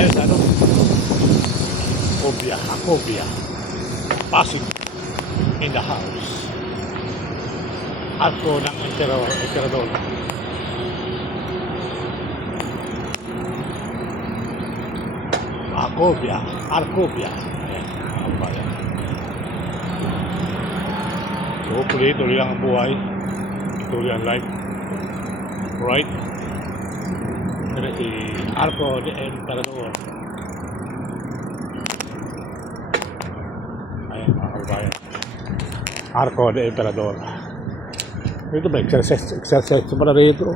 tayo sa ano? Cobia. Pasig in the house. Arko ng Emperador. Arcobia. Ayan, ang bayan. So hopefully, tuloy lang ang buhay. Tuloy ang life. Right? Ito si Arco de Emperador. Ayan, mga kabayan. Arco de Emperador. Ito ba? Exercise pala rito.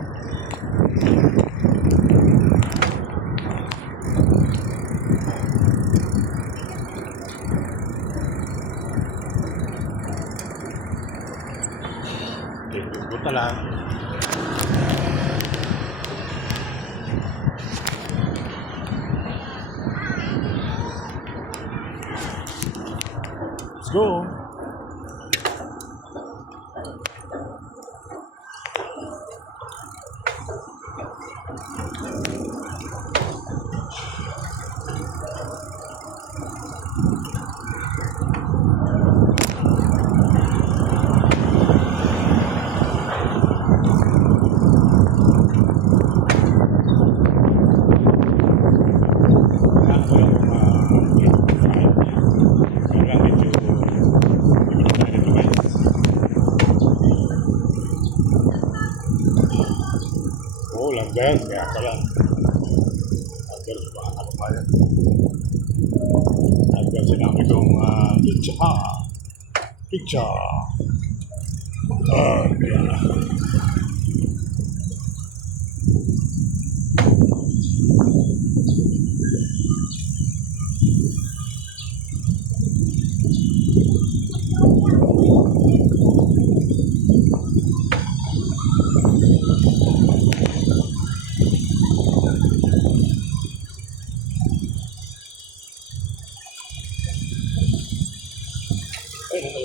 Punta lang. Let's go. Langgers, kaya pala. Langgers, mga kababayan. Langgers, sinabi kong picture. Yan.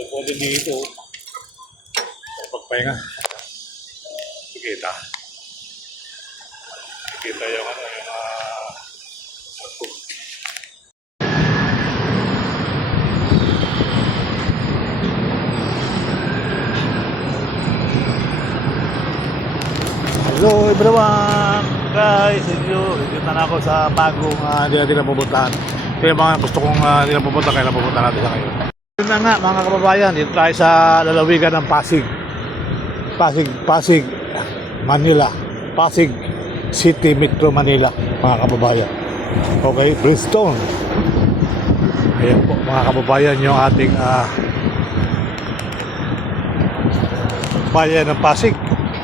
Pwede dito pagpahinga kita yung ano yung hello everyone guys, ikita na ako sa bagong hindi natin napupuntahan. Kaya mga gusto kong hindi napupunta kaya napupunta natin sa ngayon. Yun na nga mga kababayan, dito tayo sa lalawigan ng Pasig, Manila. Pasig City, Metro Manila, mga kababayan. Okay, Bridgestone. Ayan po mga kababayan yung ating bayan ng Pasig.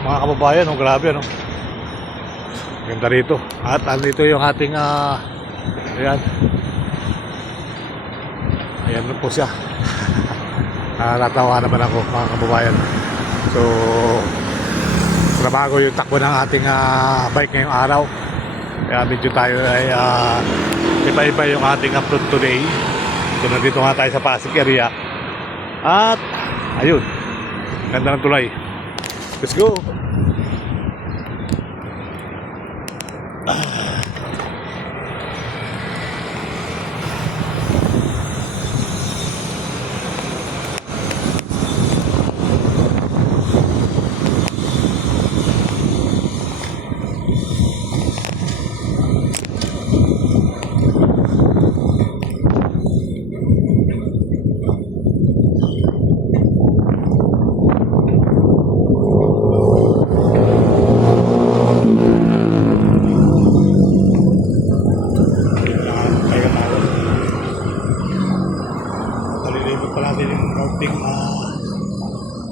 Mga kababayan, oh, grabe ano. Ganda rito. At andito yung ating ayan. Ayan po siya. Natawa naman ako mga kababayan. So trabaho yung takbo ng ating bike ngayong araw. Kaya medyo tayo ay iba-iba yung ating upload today. So nandito nga tayo sa Pasig area. At ayun, ganda ng tulay. Let's go.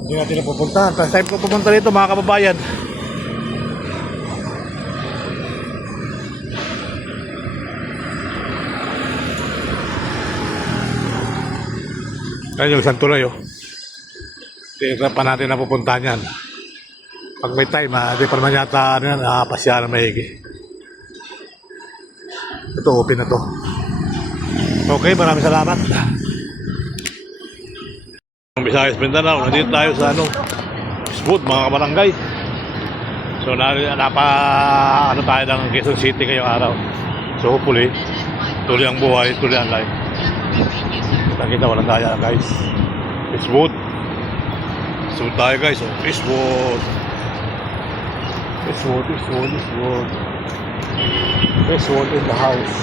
Hindi natin napupuntahan. First time ko pupunta rito mga kababayan. Kaya yung isang tulay oh. Tingnan pa natin napupuntahan yan. Pag may time hindi pa naman yata pasyalan mahigi. Ito open na to. Okay, maraming salamat. Visayas, Mindanao, nandito tayo sa Smooth mga kabarangay. So tayo ng Quezon City ngayong araw. So hopefully, tuloy ang buhay, tuloy ang life. Kita walang daya guys. Fishwood. Fishwood tayo guys. Oh, fishwood. Fishwood in the house.